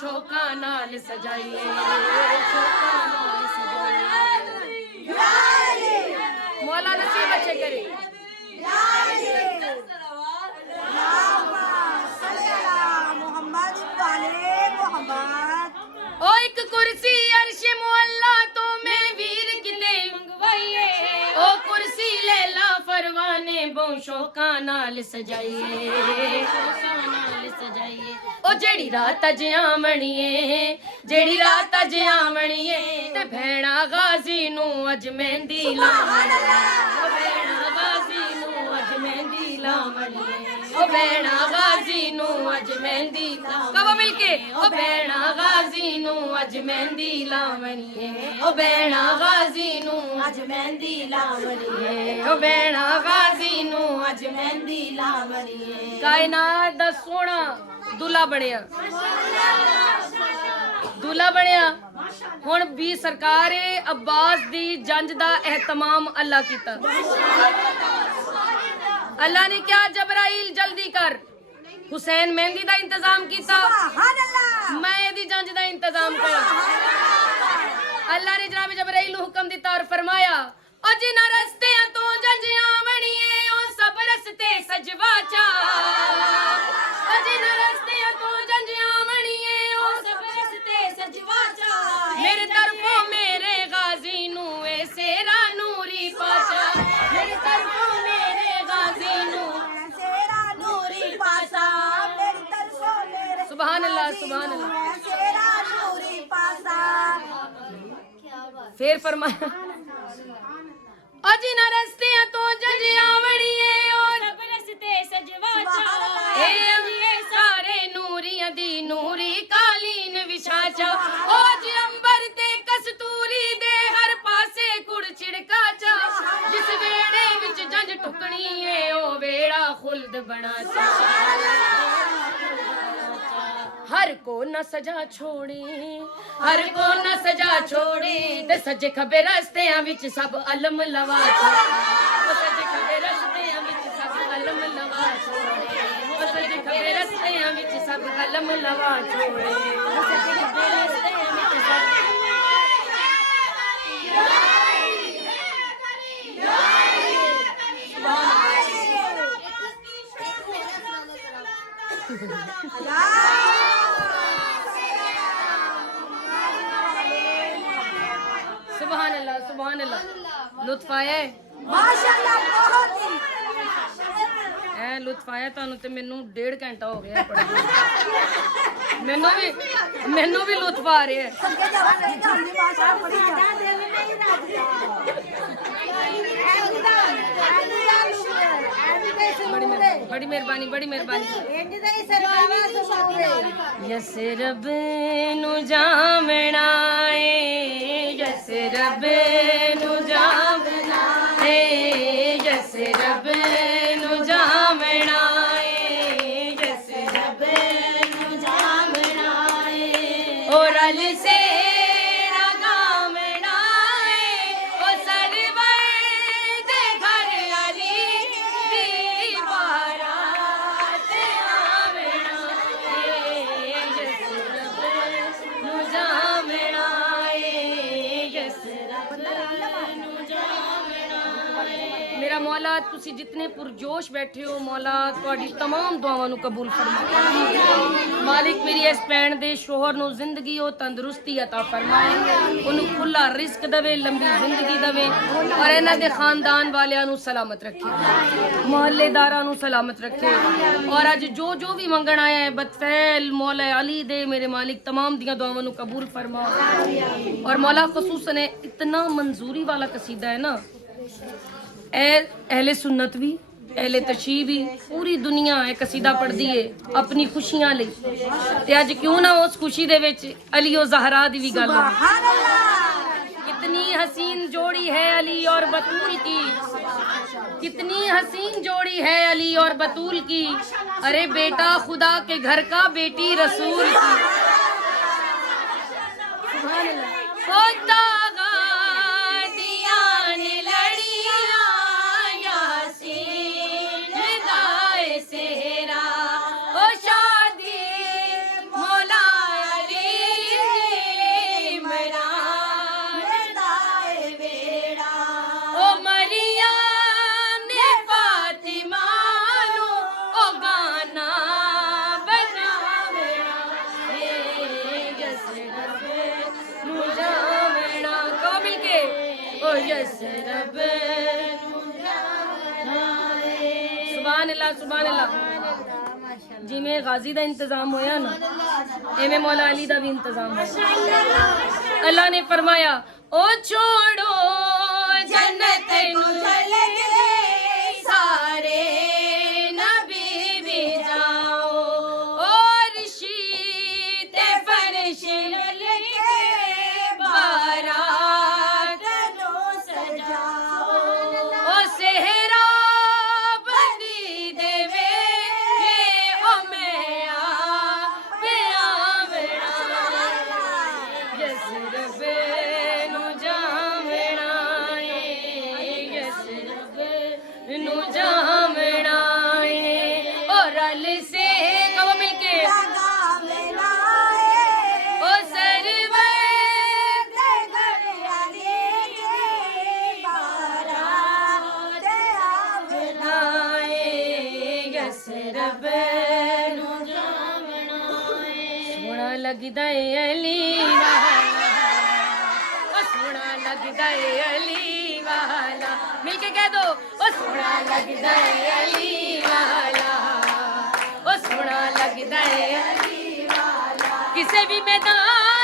शौका नाल सजाइए, शौका नाल सजाइए। मौला नसीब अच्छे करे। ओ एक कुर्सी अर्श मुअल्ला तो मैं वीर किने मंगवाइए, ओ कुर्सी लैला फरवाने बो शौका नाल सजाइए, शौका नाल सजाइए। ओ जेड़ी रात अज आवणीए, जेड़ी रात अज आवणीए ते भैणा गाजी नू अज मेहंदी लावणीए, ओ भैणा गाजी नू अज मेहंदी लावणीए, ओ भैणा गाजी नू अज मेहंदी कहो मिलके, ओ भैणा गाजी नू अज मेहंदी लावणीए, ओ भैणा गाजी नू अज मेहंदी लावणीए, ओ भैणा गाजी नू अज मेहंदी लावणीए। कायनात दा सोहना दूल्हा बनिया, दूल्हा बनिया। हुण भी सरकार अब्बास दी जंज दा एहतमाम अल्लाह कीता। अल्लाह ने क्या जबराइल जल्दी कर, हुसैन मेहंदी दा इंतजाम कीता, मैं दी जंज दा इंतजाम कर। अल्लाह ने जनाब जबराइल नू हुक्म दिता और फरमाया ओ जिन्हां रस्तियां तो जंज आवणीए ओ सब रस्ते सजवा चा, ओ जिन्हां रस्तियां तो जंज आवणीए ओ सब रस्ते सजवा चा, मेरे तरफों मेरे गाजी नू ए सेरा नूरी पाचा, मेरे तरफों मेरे गाजी नू सेरा नूरी पाचा, मेरी तरफों मेरे सुभान अल्लाह सुभान अल्लाह सेरा नूरी पाचा। फिर फरमाया ओ जिन्हां रस्तियां तो जंज आवणीए और सब रस्ते सजवा चा, ए सारे नूरियां दी नूरी कालीन विछा चा, ओ जी अंबर ते कस्तूरी दे हर पासे कुड़ छिड़का चा, जिस वेड़े विच जंज टुकनी है ओ वेड़ा खुल्द बना चा, हर को न सजा छोड़ी, हर को न सजा छोड़ी ते सजे खबे रस्तियां विच सब अलम लवा छोड़े, सजे खबे रस्तियां विच सब अलम लवा छोड़े, सजे खबे रस्तियां विच सब अलम लवा छोड़े, सजे खबे रस्तियां विच सब सुभान अल्लाह सुभान अल्लाह। लुत्फ आया है माशाअल्लाह, बहुत ही ऐ लुत्फ आया तानू ते मेनू 1.5 घंटा हो गया पढ़े, मेनू भी लुत्फ आ रहा है। बड़ी मेहरबानी बड़ी मेहरबानी। यसरब नु जामना है, यसरब नु जामना है, यसरब नु जामना है, यसरब नु जामना है, और अल से मौला तुसी जितने पुरजोश बैठे हो मौला तुहाडी तमाम दुआवां नू कबूल फरमाए। मालिक मेरी इस भैन दे शोहर नू जिंदगी ओ तंदुरुस्ती अता फरमाए, उन्हें खुला रिस्क दवे, लंबी जिंदगी दवे और इन्हां दे खानदान वालियां नू सलामत रखे, मोहल्लेदारां नू सलामत रखे। और अज जो जो भी मंगण आया है बदफैल मौला अली दे मेरे मालिक तमाम दियां दुआवां नू कबूल फरमा। और मौला खसूसन इतना मंजूरी वाला कसीदा है ना, अहले सुन्नत भी अहले तशी भी पूरी दुनिया है कसीदा पढ़दी है अपनी खुशियां ले, ते अज क्यों ना उस खुशी दे विच अली और ज़हरा दी भी गल हो। कितनी हसीन जोड़ी है अली और बतूल की, कितनी हसीन जोड़ी है अली और बतूल की, अरे बेटा खुदा के घर का बेटी रसूल की। शादी मौला अली سبحان اللہ جی میں غازی دا انتظام ہویا نا ایویں مولا علی دا بھی انتظام ہویا اللہ نے فرمایا او چھوڑو جنت نو چل گئے سارے نبی بھی جاؤ اور شیت فرش لے کے بارات نو سجاؤ او صحرا بندی دے وے او میں پہ آوڑا یس رب نو جامنا یس رب نو جامنا اور رل سے کہو مل کے او سرور یس رب نو جامنا سونا لگدا اے علی والا او سونا لگدا اے علی والا مل کے کہہ دو او سونا لگدا اے علی والا او سونا لگدا اے علی والا کسے بھی میدان